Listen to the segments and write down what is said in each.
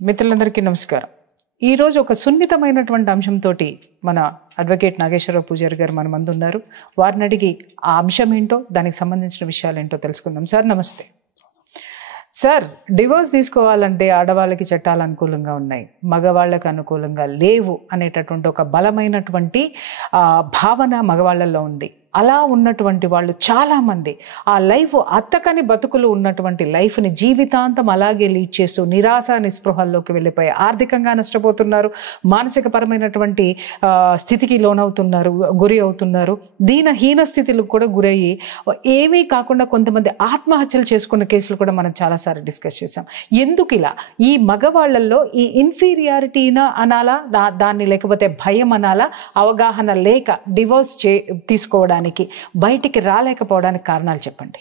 మిత్రులందరికీ నమస్కారం. ఈరోజు ఒక సున్నితమైనటువంటి అంశంతో మన అడ్వకేట్ నాగేశ్వరరావు పూజారి గారు మన ముందు ఉన్నారు. వారిని అడిగి ఆ అంశం ఏంటో దానికి సంబంధించిన విషయాలు ఏంటో తెలుసుకుందాం. సార్ నమస్తే. సార్, డివోర్స్ తీసుకోవాలంటే ఆడవాళ్ళకి చట్టాలు అనుకూలంగా ఉన్నాయి, మగవాళ్ళకి అనుకూలంగా లేవు అనేటటువంటి ఒక బలమైనటువంటి భావన మగవాళ్ళల్లో ఉంది. అలా ఉన్నటువంటి వాళ్ళు చాలామంది ఆ లైఫ్ అత్తకని బతుకులు ఉన్నటువంటి లైఫ్ని జీవితాంతం అలాగే లీడ్ చేస్తూ నిరాశ నిస్పృహల్లోకి వెళ్ళిపోయి ఆర్థికంగా నష్టపోతున్నారు, మానసిక పరమైనటువంటి స్థితికి లోనవుతున్నారు, గురి అవుతున్నారు. హీన స్థితిలకు కూడా గురయ్యి ఏమీ కాకుండా కొంతమంది ఆత్మహత్యలు చేసుకున్న కేసులు కూడా మనం చాలాసార్లు డిస్కస్ చేసాం. ఎందుకు ఇలా ఈ మగవాళ్లలో ఈ ఇన్ఫీరియారిటీనా అనాలా, దాన్ని లేకపోతే భయం అనాలా, అవగాహన లేక డివోర్స్ తీసుకోవడానికి బయటికి రాలేకపోవడానికి కారణాలు చెప్పండి.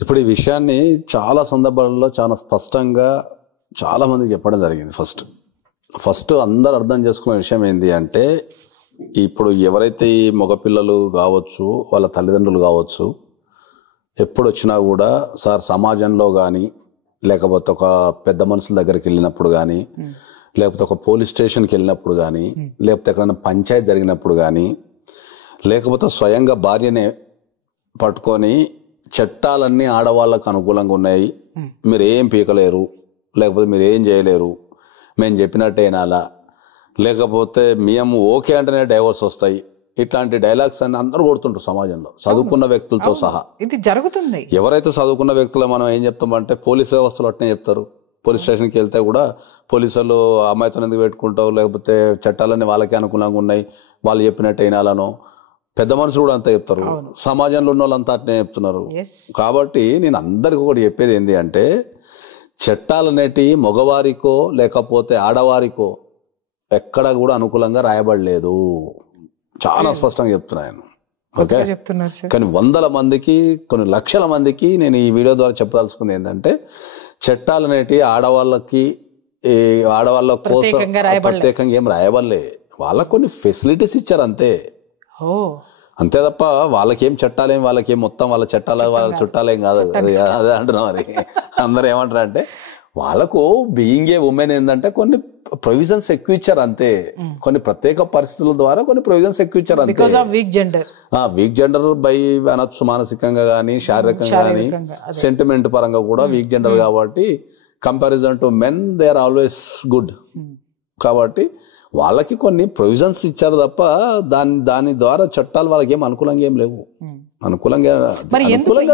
ఇప్పుడు ఈ విషయాన్ని చాలా సందర్భాలలో చాలా స్పష్టంగా చాలా మందికి చెప్పడం జరిగింది. ఫస్ట్ అందరు అర్థం చేసుకునే విషయం ఏంటి అంటే, ఇప్పుడు ఎవరైతే ఈ మగపిల్లలు కావచ్చు, వాళ్ళ తల్లిదండ్రులు కావచ్చు, ఎప్పుడు వచ్చినా కూడా సార్ సమాజంలో కానీ, లేకపోతే ఒక పెద్ద మనుషుల దగ్గరికి వెళ్ళినప్పుడు కానీ, లేకపోతే ఒక పోలీస్ స్టేషన్కి వెళ్ళినప్పుడు కానీ, లేకపోతే ఎక్కడైనా పంచాయతీ జరిగినప్పుడు కానీ, లేకపోతే స్వయంగా భార్యనే పట్టుకొని చట్టాలన్నీ ఆడవాళ్ళకు అనుకూలంగా ఉన్నాయి, మీరు ఏం పీకలేరు, లేకపోతే మీరు ఏం చేయలేరు, మేము చెప్పినట్టే వినాలా, లేకపోతే మేము ఓకే అంటేనే డైవర్స్ వస్తాయి, ఇట్లాంటి డైలాగ్స్ అన్ని అందరూ కొడుతుంటారు సమాజంలో, చదువుకున్న వ్యక్తులతో సహా. ఇది జరుగుతుంది. ఎవరైతే చదువుకున్న వ్యక్తులు మనం ఏం చెప్తామంటే, పోలీస్ వ్యవస్థలు అట్నే చెప్తారు. పోలీస్ స్టేషన్కి వెళ్తే కూడా పోలీసులు అమ్మాయితో ఎందుకు పెట్టుకుంటావు, లేకపోతే చట్టాలన్నీ వాళ్ళకే అనుకూలంగా ఉన్నాయి, వాళ్ళు చెప్పినట్టు వినాలనో, పెద్ద మనుషులు కూడా అంతా చెప్తారు, సమాజంలో ఉన్న వాళ్ళంతా అట్నే చెప్తున్నారు. కాబట్టి నేను అందరికీ కూడా చెప్పేది ఏంటి అంటే, చట్టాలనేటి మగవారికో లేకపోతే ఆడవారికో ఎక్కడ కూడా అనుకూలంగా రాయబడలేదు, చాలా స్పష్టంగా చెప్తున్నాను. ఓకే, కానీ వందల మందికి, కొన్ని లక్షల మందికి నేను ఈ వీడియో ద్వారా చెప్పదలుచుకుంది ఏంటంటే, చట్టాలనేటి ఆడవాళ్ళ కోసం ప్రత్యేకంగా ఏం రాయబడలే, వాళ్ళకు కొన్ని ఫెసిలిటీస్ ఇచ్చారు అంతే. అంతే తప్ప వాళ్ళకేం చట్టాలేం, వాళ్ళకేం మొత్తం వాళ్ళ చట్టాలు వాళ్ళ చుట్టాలేం కాదు. అదే అంటున్నా. మరి అందరూ ఏమంటారు అంటే, వాళ్ళకు బీయింగ్ ఏ ఉమెన్ ఏంటంటే కొన్ని ప్రొవిజన్స్ ఎక్కువ ఇచ్చారు అంతే, కొన్ని ప్రత్యేక పరిస్థితుల ద్వారా కొన్ని ప్రొవిజన్స్ ఎక్కువ ఇచ్చారు అంతే. వీక్ జెండర్ బై అనొచ్చు, మానసికంగా కానీ, శారీరకంగా కానీ, సెంటిమెంట్ పరంగా కూడా వీక్ జెండర్ కాబట్టి comparison to men they are always good. కాబట్టి వాళ్ళకి కొన్ని ప్రొవిజన్స్ ఇచ్చారు తప్ప దాని ద్వారా చట్టాలు వాళ్ళకి ఏం అనుకూలంగా ఏం లేవు. అనుకూలంగా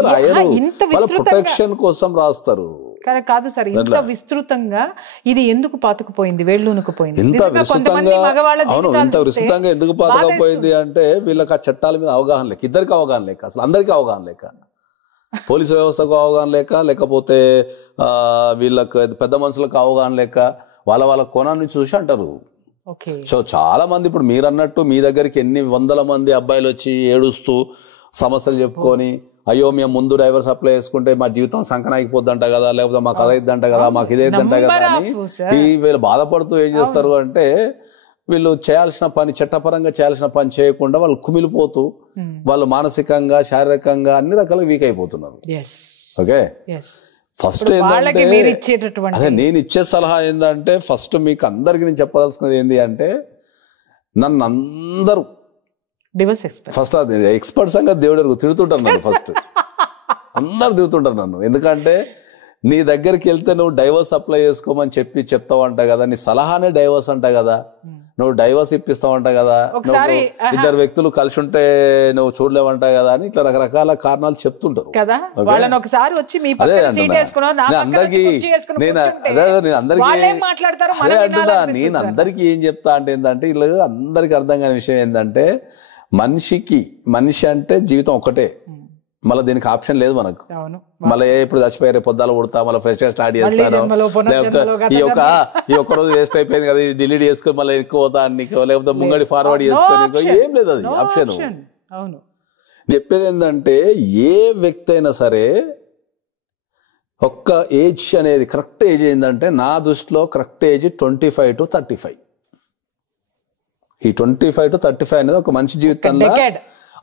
రాయరు, వాళ్ళ ప్రొటెక్షన్ కోసం రాస్తారు. కాదు సార్, ఇంత విస్తృతంగా ఇది ఎందుకు పాతుకుపోయింది, వేళ్ళూనుకుపోయింది? ఇంత విస్తృతంగా, అవును, ఇంత విస్తృతంగా ఎందుకు పాతుకుపోయింది అంటే, వీళ్ళకి ఆ చట్టాల మీద అవగాహన లేక, ఇద్దరికి అవగాహన లేక, అసలు అందరికీ అవగాహన లేక, పోలీసు వ్యవస్థకు అవగాహన లేక, లేకపోతే వీళ్ళకి పెద్ద మనుషులకు అవగాహన లేక, వాళ్ళ కోణాన్ని చూసి అంటారు. సో చాలా మంది, ఇప్పుడు మీరు అన్నట్టు మీ దగ్గరికి ఎన్ని వందల మంది అబ్బాయిలు వచ్చి ఏడుస్తూ సమస్యలు చెప్పుకొని, అయ్యో మేము ముందు డైవర్స్ అప్లై చేసుకుంటే మా జీవితం సంకనాగిపోద్దంట కదా, లేకపోతే మాకు అదైద్దంట కదా, మాకు ఇదేద్దంట కదా అని వీళ్ళు బాధపడుతూ ఏం చేస్తారు అంటే, వీళ్ళు చేయాల్సిన పని, చట్టపరంగా చేయాల్సిన పని చేయకుండా వాళ్ళు కుమిలిపోతూ, వాళ్ళు మానసికంగా, శారీరకంగా అన్ని రకాలుగా వీక్ అయిపోతున్నారు. ఓకే, ఫస్ట్ ఏంటంటే, అదే నేను ఇచ్చే సలహా ఏంటంటే, ఫస్ట్ మీకు అందరికి నేను చెప్పదలుచుకున్నది ఏంటి అంటే, నన్ను అందరూ ఫస్ట్ అది ఎక్స్పర్ట్స్ అంగా దేవుడు తిడుతుంటారు నన్ను, ఫస్ట్ అందరు తిడుతుంటారు నన్ను. ఎందుకంటే నీ దగ్గరికి వెళ్తే నువ్వు డైవర్స్ అప్లై చేసుకోమని చెప్తావంట కదా, నీ సలహానే డైవర్స్ అంట కదా, నువ్వు డైవర్స్ ఇప్పిస్తావంట కదా, ఇద్దరు వ్యక్తులు కలిసి ఉంటే నువ్వు చూడలేవంట కదా అని ఇట్లా రకరకాల కారణాలు చెప్తుంటారు. నేను అందరికి ఏం చెప్తా అంటే ఏంటంటే, ఇలా అందరికి అర్థం కాని విషయం ఏంటంటే, మనిషి అంటే జీవితం ఒకటే, మళ్ళీ దీనికి ఆప్షన్ లేదు మనకు. మళ్ళీ ఇప్పుడు చచ్చిపోయారు, పొద్దాలు పుడతా, మళ్ళీ ఫ్రెష్ గా స్టార్ట్ చేస్తారు, లేకపోతే ఈ ఒక్క రోజు వేస్ట్ అయిపోయింది కదా, డిలీట్ చేసుకొని మళ్ళీ ఎక్కువ పోతా నీకు, లేకపోతే ముంగడి ఫార్వర్డ్ చేసుకొని, ఏం లేదు అది ఆప్షన్. చెప్పేది ఏంటంటే, ఏ వ్యక్తి అయినా సరే ఒక్క ఏజ్ అనేది, కరెక్ట్ ఏజ్ ఏంటంటే, నా దృష్టిలో కరెక్ట్ ఏజ్ 25 to 35. ఈ 25 to 35 అనేది ఒక మనిషి జీవితంలో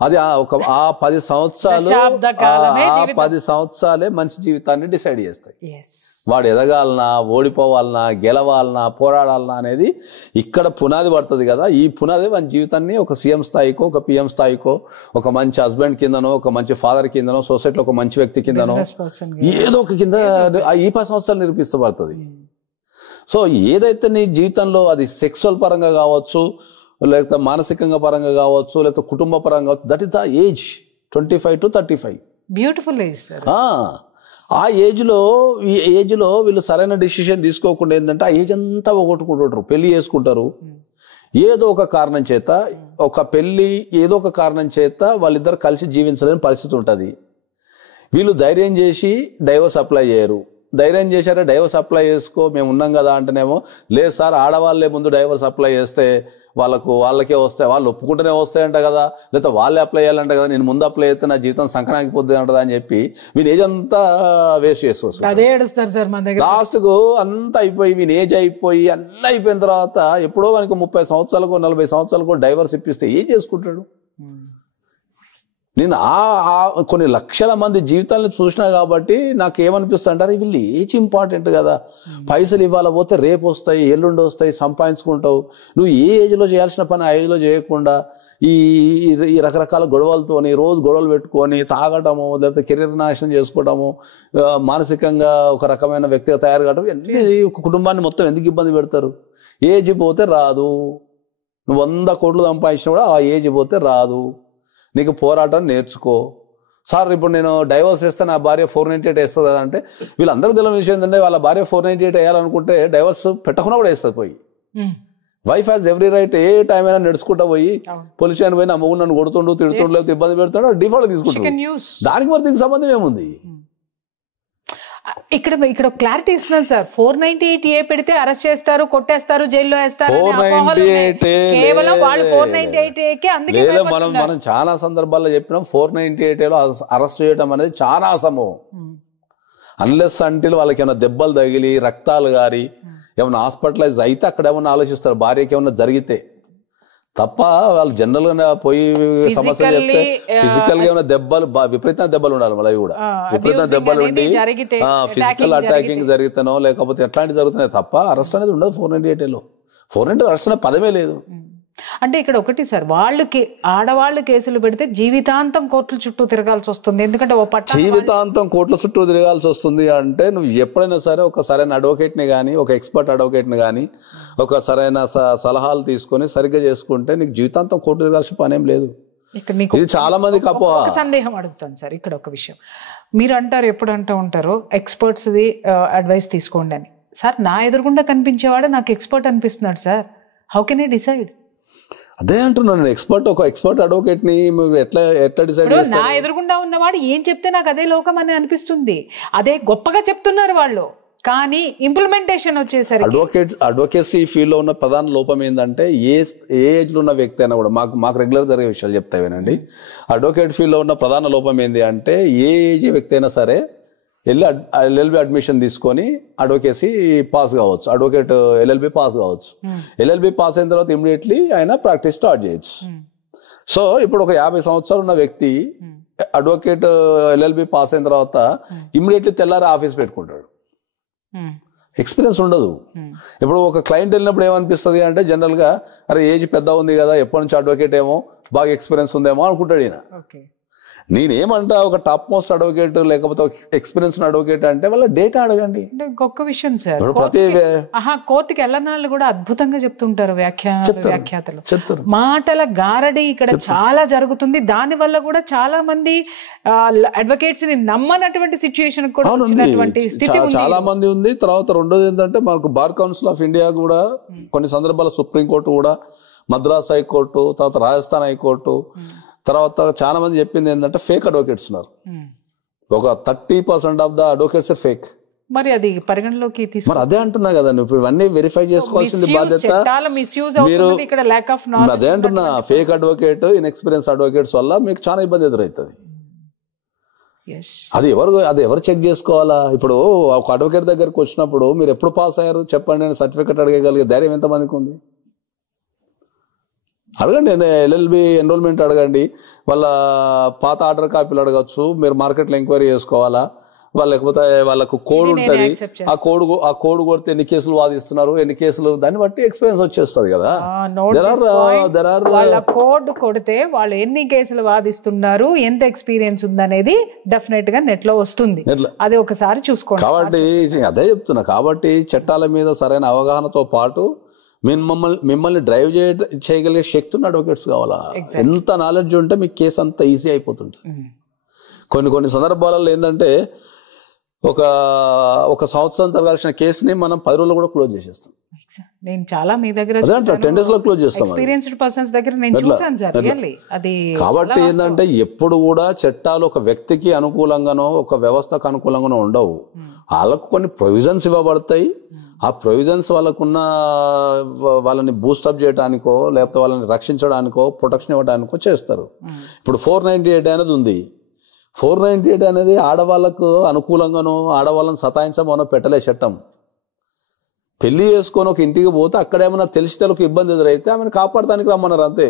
అది ఆ 10 సంవత్సరాలు దశాబ్ద కాలమే ఆ జీవితం. 10 సంవత్సరాలే మంచి జీవితాన్ని డిసైడ్ చేస్తాయి. Yes. వాడు ఎదగాలనా, ఓడిపోవాలనా, గెలవాలనా, పోరాడాలనా అనేది ఇక్కడ పునాది పడుతుంది కదా. ఈ పునాది మన జీవితాన్ని ఒక సీఎం స్థాయికో, ఒక పిఎం స్థాయికో, ఒక మంచి హస్బెండ్ కిందనో, ఒక మంచి ఫాదర్ కిందనో, సొసైటీలో ఒక మంచి వ్యక్తి కిందనో, Business person గా. ఏదో ఒక కింద ఈ 10 సంవత్సరాలు నిరూపిస్తబడుతుంది. సో ఏదైతే నీ జీవితంలో అది సెక్సువల్ పరంగా కావచ్చు, లేకపోతే మానసికంగా పరంగా కావచ్చు, లేకపోతే కుటుంబ పరంగా కావచ్చు, that is the age 25 to 35. Beautiful age sir. ఆ ఏజ్లో వీళ్ళు సరైన డిసిషన్ తీసుకోకుండా ఏంటంటే ఆ ఏజ్ అంతా పోగొట్టుకుంటుంటారు, పెళ్లి చేసుకుంటారు. ఏదో ఒక కారణం చేత ఏదో ఒక కారణం చేత వాళ్ళిద్దరు కలిసి జీవించలేని పరిస్థితి ఉంటుంది. వీళ్ళు ధైర్యం చేసి డైవర్స్ అప్లై చేయరు. ధైర్యం చేశారే డైవర్స్ అప్లై చేసుకో, మేము ఉన్నాం కదా అంటేనేమో, లేదు సార్ ఆడవాళ్ళే ముందు డైవర్స్ అప్లై చేస్తే వాళ్ళకే వస్తాయి, వాళ్ళు ఒప్పుకుంటూనే వస్తాయంట కదా, లేకపోతే వాళ్ళే అప్లై చేయాలంట కదా, నేను ముందు అప్లై చేస్తే నా జీవితం సంకనాగిపోద్ది అంటదా అని చెప్పి వీని ఏజ్ అంతా వేస్ట్ చేసుకోవచ్చు. అదే ఏడుస్తారు సార్ మన దగ్గర. లాస్ట్ కు అంతా అయిపోయి వీని ఏజ్ అయిపోయి అన్నీ అయిపోయిన తర్వాత ఎప్పుడో మనకు 30 సంవత్సరాలకో 40 సంవత్సరాలకో డైవర్స్ ఇప్పిస్తే ఏం చేసుకుంటాడు? నేను కొన్ని లక్షల మంది జీవితాలను చూసినా కాబట్టి నాకు ఏమనిపిస్తుంది అంటారు, వీళ్ళు ఏజ్ ఇంపార్టెంట్ కదా, పైసలు ఇవ్వాల పోతే రేపు వస్తాయి, ఎల్లుండి వస్తాయి, సంపాదించుకుంటావు. నువ్వు ఏ ఏజ్లో చేయాల్సిన పని ఆ ఏజ్లో చేయకుండా ఈ రకరకాల గొడవలతోని రోజు గొడవలు పెట్టుకొని తాగటము, లేకపోతే కెరీర్ నాశనం చేసుకోవడము, మానసికంగా ఒక రకమైన వ్యక్తిగా తయారు కావడం, అన్నీ ఒక కుటుంబాన్ని మొత్తం ఎందుకు ఇబ్బంది పెడతారు? ఏజ్ పోతే రాదు. నువ్వు 100 కోట్లు సంపాదించినా కూడా ఆ ఏజ్ పోతే రాదు. నీకు పోరాటం నేర్చుకో. సార్ ఇప్పుడు నేను డైవర్స్ వేస్తే నా భార్య 498 వేస్తుంది అంటే వీళ్ళందరికీ తెలియని విషయం ఏంటంటే వాళ్ళ భార్య 498 వేయాలనుకుంటే డైవర్స్ పెట్టకుండా కూడా వేస్తుంది పోయి. Wife has every right A time అయినా నడుచుకుంటా పోయి పోలీస్ స్టేషన్ పోయి నా మొగుడు నన్ను కొడుతుండు, తిడుతుండు, లేకపోతే ఇబ్బంది పెడతాడు, డిఫాల్ట్ తీసుకుంటాడు. దానికి మరి దీనికి సంబంధం ఏముంది? ఇక్కడ క్లారిటీ ఇస్తున్నాను సార్. 498A పెడితే అరెస్ట్ చేస్తారు, కొట్టేస్తారు, జైల్లో వేస్తారు. కేవలం వాళ్ళు 498A అందుకే మనం చాలా సందర్భాల్లో చెప్పినాం 498లో అరెస్ట్ చేయడం అనేది చాలా అసంభవం. అన్లెస్ అంటిల్ వాళ్ళకి ఏమైనా దెబ్బలు తగిలి రక్తాలు గారి ఏమైనా హాస్పిటలైజ్ అయితే అక్కడ ఏమన్నా ఆలోచిస్తారు, భార్యకి ఏమన్నా జరిగితే తప్ప వాళ్ళు జనరల్ గా పోయి సమస్య చెప్తే ఫిజికల్ గా ఏమైనా దెబ్బలు విపరీతమైన దెబ్బలు ఉండాలి. మళ్ళీ కూడా విపరీతమైన దెబ్బలు ఉండి ఫిజికల్ అటాకింగ్ జరిగితేనో లేకపోతే ఎట్లాంటివి జరుగుతున్నాయి తప్ప అరెస్ట్ అనేది ఉండదు 498లో. 498 అరెస్ట్ అనే పదమే లేదు. అంటే ఇక్కడ ఒకటి సార్, ఆడవాళ్ళు కేసులు పెడితే జీవితాంతం కోర్టుల చుట్టూ తిరగాల్సి వస్తుంది. ఎందుకంటే జీవితాంతం కోర్టుల చుట్టూ తిరగాల్సి వస్తుంది అంటే నువ్వు ఎప్పుడైనా సరే ఒక సరైన అడ్వకేట్ ని కానీ, ఒక ఎక్స్పర్ట్ అడ్వకేట్ ని కానీ, ఒక సరైన సలహాలు తీసుకొని సరిగ్గా చేసుకుంటే నీకు జీవితాంతం కోర్టు తిరగాల్సిన పని ఏం లేదు. ఇది చాలా మందికి అపోహ. సందేహం అడుగుతాను సార్ ఇక్కడ ఒక విషయం. మీరు అంటారు, ఎప్పుడు అంటూ ఉంటారు ఎక్స్పర్ట్స్ ది అడ్వైస్ తీసుకోండి అని. సార్ నా ఎదురుగుండా కనిపించేవాడు నాకు ఎక్స్పర్ట్ అనిపిస్తున్నాడు sir, how can I decide? అదే అంటున్నాను, ఒక ఎక్స్పర్ట్ అడ్వకేట్ ని ఎట్లా డిసైడ్ చేస్తారు? నా ఎదురుగుండా ఉన్నవాడు ఏం చెప్తే నాకు అదే లోకం అని అనిపిస్తుంది. అదే గొప్పగా చెప్తున్నారు వాళ్ళు, కానీ ఇంప్లిమెంటేషన్ వచ్చేసరికి అడ్వకేసీ ఫీల్డ్ లో ఉన్న ప్రధాన లోపం ఏంటంటే ఏ ఏజ్ లో ఉన్న వ్యక్తి అయినా కూడా మాకు రెగ్యులర్ జరిగే విషయాలు చెప్తావేనండి. అడ్వకేట్ ఫీల్డ్ లో ఉన్న ప్రధాన లోపం ఏంటి అంటే ఏ ఏజ్ వ్యక్తి అయినా సరే వెళ్ళి ఎల్ఎల్బి అడ్మిషన్ తీసుకొని అడ్వకేసీ పాస్ కావచ్చు, అడ్వకేట్ ఎల్ఎల్బి పాస్ కావచ్చు. ఎల్ఎల్బి పాస్ అయిన తర్వాత ఇమీడియట్లీ ఆయన ప్రాక్టీస్ స్టార్ట్ చేయొచ్చు. సో ఇప్పుడు ఒక 50 సంవత్సరాలు ఉన్న వ్యక్తి అడ్వకేట్ ఎల్ఎల్బి పాస్ అయిన తర్వాత ఇమీడియట్లీ తెల్లారి ఆఫీస్ పెట్టుకుంటాడు. ఎక్స్పీరియన్స్ ఉండదు. ఇప్పుడు ఒక క్లయింట్ వెళ్ళినప్పుడు ఏమనిపిస్తుంది అంటే జనరల్ గా అరే ఏజ్ పెద్ద ఉంది కదా, ఎప్పటి నుంచి అడ్వకేట్ ఏమో బాగా ఎక్స్పీరియన్స్ ఉందేమో అనుకుంటాడు ఈయన. నేనేమంటా ఒక టాప్ మోస్ట్ అడ్వకేట్ లేకపోతే ఎక్స్పీరియన్స్ అడ్వకేట్ అంటే వాళ్ళ డేటా అడగండి. గొప్ప విషయం సార్. కోర్టుకి వెళ్ళనాళ్ళు కూడా అద్భుతంగా చెప్తుంటారు వ్యాఖ్యాతలు. మాటల గారడి ఇక్కడ చాలా జరుగుతుంది. దాని వల్ల కూడా చాలా మంది అడ్వకేట్స్ ని నమ్మనటువంటి సిచ్యుయేషన్ కూడా వచ్చినటువంటి స్థితి చాలా మంది ఉంది. తర్వాత రెండోది ఏంటంటే మనకు బార్ కౌన్సిల్ ఆఫ్ ఇండియా కూడా కొన్ని సందర్భాల సుప్రీంకోర్టు కూడా, మద్రాస్ హైకోర్టు, తర్వాత రాజస్థాన్ హైకోర్టు, తర్వాత చాలా మంది చెప్పింది ఏంటంటే ఫేక్ అడ్వకేట్స్ ఉన్నారు. ఒక 30% ఆఫ్ ద అడ్వకేట్స్ ఫేక్. మరి అది పరిగణలోకి మరి అదే అంటున్నా కదా, ఇప్పుడు ఇవన్నీ వెరిఫై చేసుకోవాల్సింది బాధ్యత మీరు. అదే అంటున్నా, ఫేక్ అడ్వకేట్, ఇన్ఎక్స్పీరియన్స్ అడ్వకేట్స్ వల్ల మీకు చాలా ఇబ్బంది ఎదురవుతుంది. అది ఎవరు చెక్ చేసుకోవాలా? ఇప్పుడు ఒక అడ్వకేట్ దగ్గరకు వచ్చినప్పుడు మీరు ఎప్పుడు పాస్ అయ్యారు చెప్పండి అని సర్టిఫికెట్ అడగగలిగే ధైర్యం ఎంతమందికి ఉంది? అడగండి, ఎల్ఎల్బి ఎన్రోల్మెంట్ అడగండి, వాళ్ళ పాత ఆర్డర్ కాపీలు అడగచ్చు, మీరు మార్కెట్లో ఎంక్వైరీ చేసుకోవాలా, లేకపోతే వాళ్ళకు కోడ్ ఉంటుంది, ఆ కోడ్ కొడితే ఎన్ని కేసులు వాదిస్తున్నారు, ఎన్ని కేసులు, దాన్ని బట్టి ఎక్స్పీరియన్స్ వచ్చేస్తుంది కదా. వాళ్ళ కోడ్ కొడితే వాళ్ళు ఎన్ని కేసులు వాదిస్తున్నారు, ఎంత ఎక్స్పీరియన్స్ ఉందనేది డెఫినెట్ గా నెట్ లో వస్తుంది, అది ఒకసారి చూసుకోండి. కాబట్టి అదే చెప్తున్నా, కాబట్టి చట్టాల మీద సరైన అవగాహనతో పాటు మిమ్మల్ని డ్రైవ్ చేయగలిగే శక్తి ఉన్న అడ్వకేట్స్ కావాలా. ఎంత నాలెడ్జ్ ఉంటే మీకు కేసు అంత ఈజీ అయిపోతుంటుంది. కొన్ని సందర్భాలలో ఏంటంటే ఒక సంవత్సరం జరగాల్సిన కేసుని మనం 10 రోజులు కూడా క్లోజ్ చేసేస్తాం. నేను చాలా మీ దగ్గర 10 days లో క్లోజ్ చేస్తాం. ఎక్స్పీరియన్స్డ్ పర్సన్స్ దగ్గర నేను చూసాను సార్, రియల్లీ అది. కాబట్టి ఏంటంటే ఎప్పుడు కూడా చట్టాలు ఒక వ్యక్తికి అనుకూలంగానో ఒక వ్యవస్థకు అనుకూలంగానో ఉండవు. వాళ్ళకు కొన్ని ప్రొవిజన్స్ ఇవ్వబడతాయి. ఆ ప్రొవిజన్స్ వాళ్ళని బూస్టప్ చేయడానికో లేకపోతే వాళ్ళని రక్షించడానికో ప్రొటెక్షన్ ఇవ్వడానికో చేస్తారు. ఇప్పుడు 498 అనేది ఉంది. 498 అనేది ఆడవాళ్లకు అనుకూలంగానో ఆడవాళ్ళని సతాయించమనో పెట్టలే చట్టం. పెళ్లి చేసుకొని ఒక ఇంటికి పోతే అక్కడ ఏమైనా తెలిస్తే ఒక ఇబ్బంది ఎదురైతే ఆమెను కాపాడటానికి రమ్మన్నారు అంతే.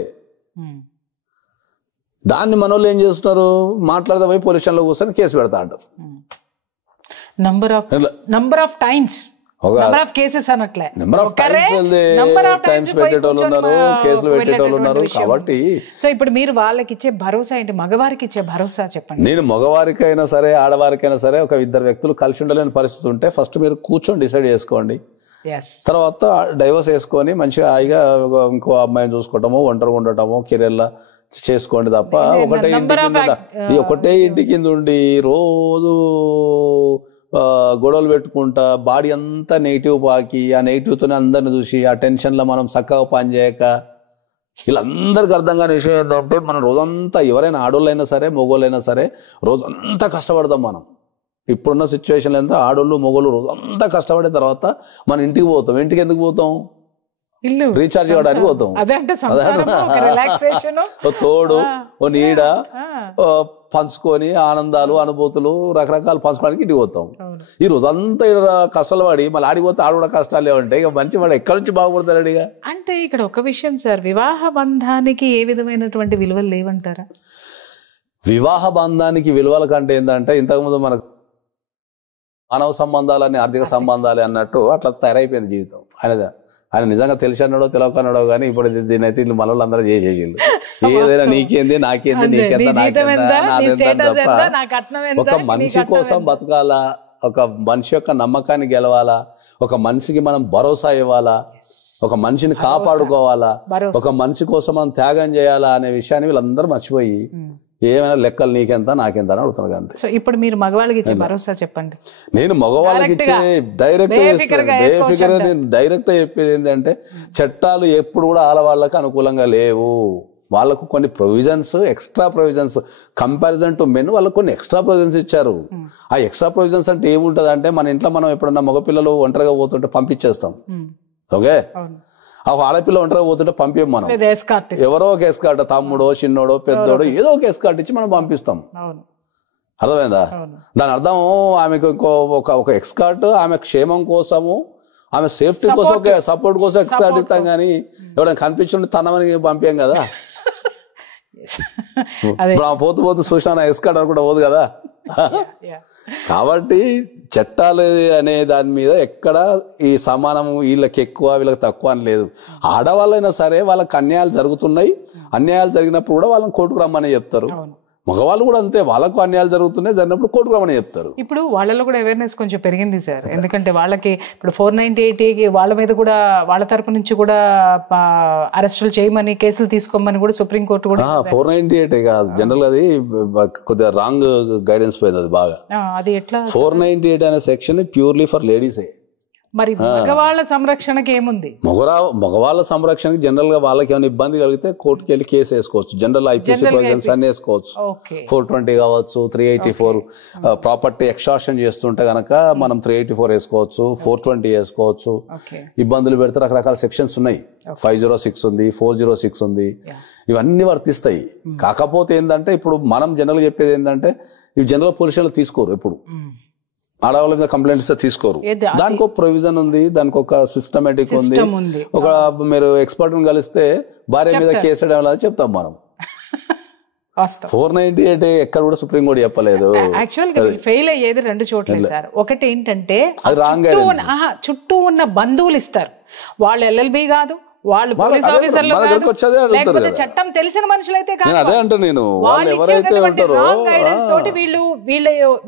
దాన్ని మనోళ్ళు ఏం చేస్తున్నారు, మాట్లాడితే పోయి పోలీస్ స్టేషన్లో కూర్చొని కేసు పెడతా అంటారు. నంబర్ ఆఫ్ టైమ్స్ పెట్టేటోళ్ళు ఉన్నారు, కేసులు పెట్టేటోళ్ళు ఉన్నారు. కాబట్టి సో ఇప్పుడు మీరు వాళ్ళకి ఇచ్చే భరోసా ఏంటి, మగవారికి ఇచ్చే భరోసా చెప్పండి. నేను మగవారికైనా సరే ఆడవారికైనా సరే ఒక ఇద్దరు వ్యక్తులు కలిసి ఉండలేని పరిస్థితి ఉంటే ఫస్ట్ మీరు కూర్చొని డిసైడ్ చేసుకోండి. తర్వాత డైవర్స్ వేసుకొని మంచిగా హాయిగా ఇంకో అమ్మాయిని చూసుకోవటమో ఒంటరిగా ఉండటమో కెరీర్లా చేసుకోండి తప్ప ఒకటే ఇంటి కింద ఉండి రోజు గొడవలు పెట్టుకుంటా బాడీ అంతా నెగిటివ్ పాకి ఆ నెగిటివ్తోనే అందరిని చూసి ఆ టెన్షన్లో మనం చక్కగా పని చేయక వీళ్ళందరికీ అర్థం కాని విషయం ఏంటంటే మనం రోజంతా ఎవరైనా ఆడోళ్ళైనా సరే మొగోళ్ళైనా సరే రోజంతా కష్టపడతాం. మనం ఇప్పుడున్న సిచ్యువేషన్లో ఎంత ఆడోళ్ళు మొగోళ్ళు రోజంతా కష్టపడిన తర్వాత మన ఇంటికి పోతాం. ఇంటికి ఎందుకు పోతాం, రీఛార్జ్ చేయడానికి పోతాం. తోడు ఓ నీడ పంచుకొని ఆనందాలు అనుభూతులు రకరకాలు పంచుకోవడానికి ఇంటికి పోతాం. ఈ రోజు అంతా కష్టాలు పడి మళ్ళీ ఆడిపోతే ఆడ కూడా కష్టాలే ఉంటాయి. ఇక మంచి వాడు ఎక్కడి నుంచి బాగుపడతాడు అడిగా. అంటే ఇక్కడ ఒక విషయం సార్, వివాహ బంధానికి ఏ విధమైనటువంటి విలువలు లేవంటారా? వివాహ బంధానికి విలువల కంటే ఏంటంటే ఇంతకుముందు మనకు మానవ సంబంధాలని ఆర్థిక సంబంధాలు అన్నట్టు అట్లా తయారైపోయింది జీవితం. ఆయన నిజంగా తెలిసి అన్నాడో తెలియకన్నాడో కానీ ఇప్పుడు దీని అయితే ఇల్లు మనోళ్ళు అందరూ చేసేసిళ్ళు. ఏదైనా నీకేంది నాకేంది నీకెంత నాకెంత. ఒక మనిషి కోసం బతకాలా, ఒక మనిషి యొక్క నమ్మకాన్ని గెలవాలా, ఒక మనిషికి మనం భరోసా ఇవ్వాలా, ఒక మనిషిని కాపాడుకోవాలా, ఒక మనిషి కోసం మనం త్యాగం చేయాలా అనే విషయాన్ని వీళ్ళందరూ మర్చిపోయి ఏమైనా లెక్కలు నీకెంత నాకెంత అని అడుగుతున్నారు అంతే. సో ఇప్పుడు మీరు మగవాళ్ళకి ఇచ్చే భరోసా చెప్పండి. నేను మగవాళ్ళకి ఇచ్చే డైరెక్ట్ చెప్పేది ఏంటంటే చట్టాలు ఎప్పుడు కూడా ఆడవాళ్ళకి అనుకూలంగా లేవు. వాళ్ళకు కొన్ని provisions, extra provisions comparison to men వాళ్ళకు కొన్ని ఎక్స్ట్రా ప్రొవిజన్స్ ఇచ్చారు. ఆ ఎక్స్ట్రా ప్రొవిజన్స్ అంటే ఏముంటది అంటే మన ఇంట్లో మనం ఎప్పుడన్నా మగపిల్లలు ఒంటరిగా పోతుంటే పంపించేస్తాం. ఓకే, ఒక ఆడపిల్ల ఒంటరిగా పోతుంటే పంపించం మనం. ఎవరో ఒక ఎస్కార్ట్, తమ్ముడో చిన్నోడో పెద్దోడో ఏదో ఒక ఎస్కార్ట్ ఇచ్చి మనం పంపిస్తాం. అర్థమైందా? దాని అర్థం ఆమెకు ఒక ఎస్కార్ట్ ఆమె క్షేమం కోసము ఆమె సేఫ్టీ కోసం సపోర్ట్ కోసం ఎస్కార్ట్ ఇస్తాం. కానీ ఎవరైనా కనిపించుంటే తనమని పంపాం కదా. పోతూ పోతూ చూసినా ఎస్కార్ట్ అని కూడా పోదు కదా. కాబట్టి చట్టాలు అనే దాని మీద ఎక్కడ ఈ సమానము వీళ్ళకి ఎక్కువ వీళ్ళకి తక్కువ అని లేదు. ఆడవాళ్ళైనా సరే వాళ్ళకి అన్యాయాలు జరుగుతున్నాయి. అన్యాయాలు జరిగినప్పుడు కూడా వాళ్ళని కోర్టుకు రమ్మని చెప్తారు. మగవాళ్ళు కూడా అంతే, వాళ్ళకు అన్యాయాలు జరుగుతున్నాయి, జరిగినప్పుడు కోర్టుకు రమ్మని చెప్తారు. ఇప్పుడు వాళ్ళలో కూడా అవేర్నెస్ కొంచెం పెరిగింది సార్. ఎందుకంటే వాళ్ళకి ఇప్పుడు 498 వాళ్ళ మీద కూడా వాళ్ళ తరపు నుంచి కూడా అరెస్టులు చేయమని కేసులు తీసుకోమని కూడా సుప్రీంకోర్టు కూడా 498 కాదు, జనరల్ అది కొద్దిగా రాంగ్ గైడెన్స్ పోయింది. అది బాగా అది ఎట్లా 498 అనే సెక్షన్ ప్యూర్లీ ఫర్ లేడీసే. మరి మగవాళ్ళ సంరక్షణకి ఏముంది? మగవాళ్ళ సంరక్షణకి జనరల్ గా వాళ్ళకి ఏమైనా ఇబ్బంది కలిగితే కోర్టుకి వెళ్ళి కేసు వేసుకోవచ్చు. జనరల్ ఐపీసీ ప్రొవిజన్స్ అన్ని వేసుకోవచ్చు. 420 కావచ్చు, 384 ప్రాపర్టీ ఎక్స్టార్షన్ చేస్తుంటే గనక మనం 384 వేసుకోవచ్చు, 420 వేసుకోవచ్చు. ఇబ్బందులు పెడితే రకరకాల సెక్షన్స్ ఉన్నాయి. 506 ఉంది, 406 ఉంది, ఇవన్నీ వర్తిస్తాయి. కాకపోతే ఏంటంటే ఇప్పుడు మనం జనరల్ చెప్పేది ఏంటంటే ఇవి జనరల్ పోలీసులు తీసుకోరు. ఇప్పుడు ఆడవాళ్ళ మీద కంప్లైంట్స్ తీసుకోరు. దానికి ఒక ప్రొవిజన్ ఉంది, దానికి ఒక సిస్టమేటిక్ ఉంది. ఒక మీరు ఎక్స్పర్ట్ కలిస్తే భార్య మీద కేసు చెప్తాం మనం. 498 ఎక్కడ కూడా సుప్రీంకోర్టు చెప్పలేదు. యాక్చువల్గా ఫెయిల్ అయ్యేది 2 చోట్లే సార్. ఒకటి ఏంటంటే చుట్టూ ఉన్న బంధువులు ఇస్తారు, వాళ్ళు ఎల్ఎల్బి కాదు, వాళ్ళు పోలీస్ ఆఫీసర్లు కాదు, లేకపోతే చట్టం తెలిసిన మనుషులైతే కాదు.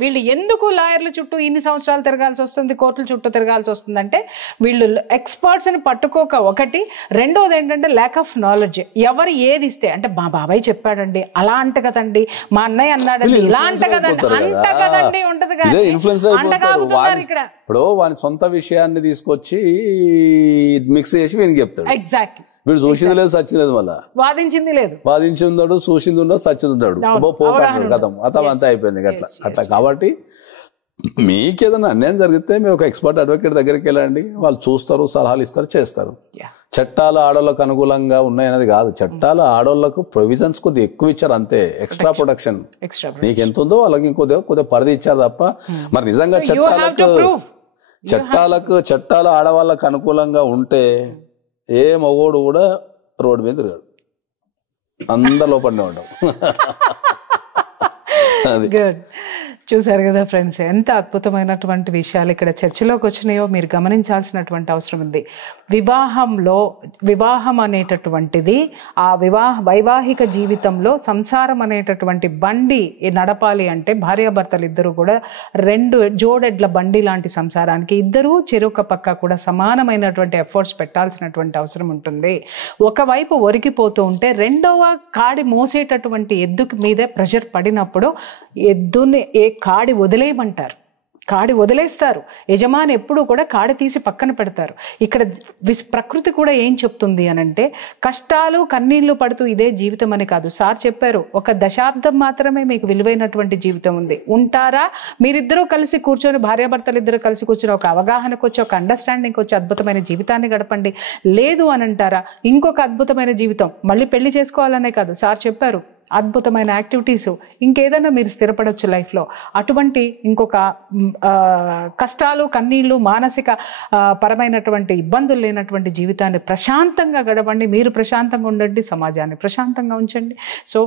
వీళ్ళు ఎందుకు లాయర్ల చుట్టూ ఇన్ని సంవత్సరాలు తిరగాల్సి వస్తుంది, కోర్టుల చుట్టూ తిరగాల్సి వస్తుంది అంటే వీళ్ళు ఎక్స్పర్ట్స్ ని పట్టుకోక ఒకటి. రెండోది ఏంటంటే ల్యాక్ ఆఫ్ నాలెడ్జ్. ఎవరు ఏది ఇస్తే అంటే మా బాబాయ్ చెప్పాడండి, అలా అంట కదండి, మా అన్నయ్య అన్నాడండి, ఇలా అంట కదండి, అంట కదండి ఉంటది కానీ అంటగాగుతున్నారు ఇక్కడ. ఇప్పుడు వాని సొంత విషయాన్ని తీసుకొచ్చి మిక్స్ చేసి వీనికి చెప్తాడు. ఎగ్జాక్ట్లీ. వీడు చూసింది లేదు, సచ్చింది లేదు, మళ్ళా వాదించింది లేదు, వాదించిందాడు, చూసింది ఉన్నాడు, సచ్చింది ఉన్నాడు, కథం అంతా అయిపోయింది అట్లా. కాబట్టి మీకేదైనా అన్యాయం జరిగితే మీరు ఒక ఎక్స్పర్ట్ అడ్వకేట్ దగ్గరికి వెళ్ళండి, వాళ్ళు చూస్తారు, సలహాలు ఇస్తారు, చేస్తారు. చట్టాలు ఆడోళ్ళకు అనుకూలంగా ఉన్నాయనేది కాదు, చట్టాలు ఆడోళ్లకు ప్రొవిజన్స్ కొద్దిగా ఎక్కువ ఇచ్చారు అంతే, ఎక్స్ట్రా ప్రొటెక్షన్. నీకు ఎంత ఉందో వాళ్ళకి కొద్దిగా పరిధి ఇచ్చారు తప్ప. మరి నిజంగా చట్టాలు ఆడవాళ్ళకు అనుకూలంగా ఉంటే ఏ మగోడు కూడా రోడ్డు మీద తిరగాడు, అందరి లోపలనే ఉండవు. గుడ్. చూసారు కదా ఫ్రెండ్స్, ఎంత అద్భుతమైనటువంటి విషయాలు ఇక్కడ చర్చలోకి వచ్చినాయో మీరు గమనించాల్సినటువంటి అవసరం ఉంది. వివాహం అనేటటువంటిది ఆ వైవాహిక జీవితంలో సంసారం అనేటటువంటి బండి నడపాలి అంటే భార్యాభర్తలు ఇద్దరు కూడా 2 జోడెడ్ల బండి లాంటి సంసారానికి ఇద్దరూ చెరొక పక్క కూడా సమానమైనటువంటి ఎఫర్ట్స్ పెట్టాల్సినటువంటి అవసరం ఉంటుంది. ఒకవైపు ఒరిగిపోతూ ఉంటే రెండవ కాడి మోసేటటువంటి ఎద్దుకి మీదే ప్రెషర్ పడినప్పుడు ఎద్దుని కాడి వదిలేయమంటారు, కాడి వదిలేస్తారు. యజమాని ఎప్పుడు కూడా కాడి తీసి పక్కన పెడతారు. ఇక్కడ ప్రకృతి కూడా ఏం చెప్తుంది అనంటే కష్టాలు కన్నీళ్లు పడుతూ ఇదే జీవితం అని కాదు. సార్ చెప్పారు, 1 దశాబ్దం మాత్రమే మీకు విలువైనటువంటి జీవితం ఉంది. ఉంటారా? మీరిద్దరూ కలిసి కూర్చొని, భార్యాభర్తలు ఇద్దరు కలిసి కూర్చొని ఒక అవగాహనకు వచ్చి, ఒక అండర్స్టాండింగ్ వచ్చి అద్భుతమైన జీవితాన్ని గడపండి. లేదు అని అంటారా, ఇంకొక అద్భుతమైన జీవితం, మళ్ళీ పెళ్లి చేసుకోవాలనే కాదు. సార్ చెప్పారు అద్భుతమైన యాక్టివిటీస్, ఇంకేదైనా మీరు స్థిరపడవచ్చు లైఫ్లో. అటువంటి ఇంకొక కష్టాలు కన్నీళ్లు మానసిక పరమైనటువంటి ఇబ్బందులు లేనటువంటి జీవితాన్ని ప్రశాంతంగా గడపండి. మీరు ప్రశాంతంగా ఉండండి, సమాజాన్ని ప్రశాంతంగా ఉంచండి. సో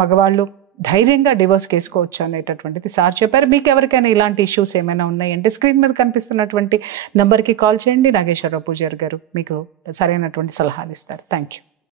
మగవాళ్ళు ధైర్యంగా డివోర్స్ చేసుకోవచ్చు అనేటటువంటిది సార్ చెప్పారు. మీకు ఎవరికైనా ఇలాంటి ఇష్యూస్ ఏమైనా ఉన్నాయంటే స్క్రీన్ మీద కనిపిస్తున్నటువంటి నంబర్కి కాల్ చేయండి. నాగేశ్వరరావు పూజారి గారు మీకు సరైనటువంటి సలహాలు ఇస్తారు. Thank you.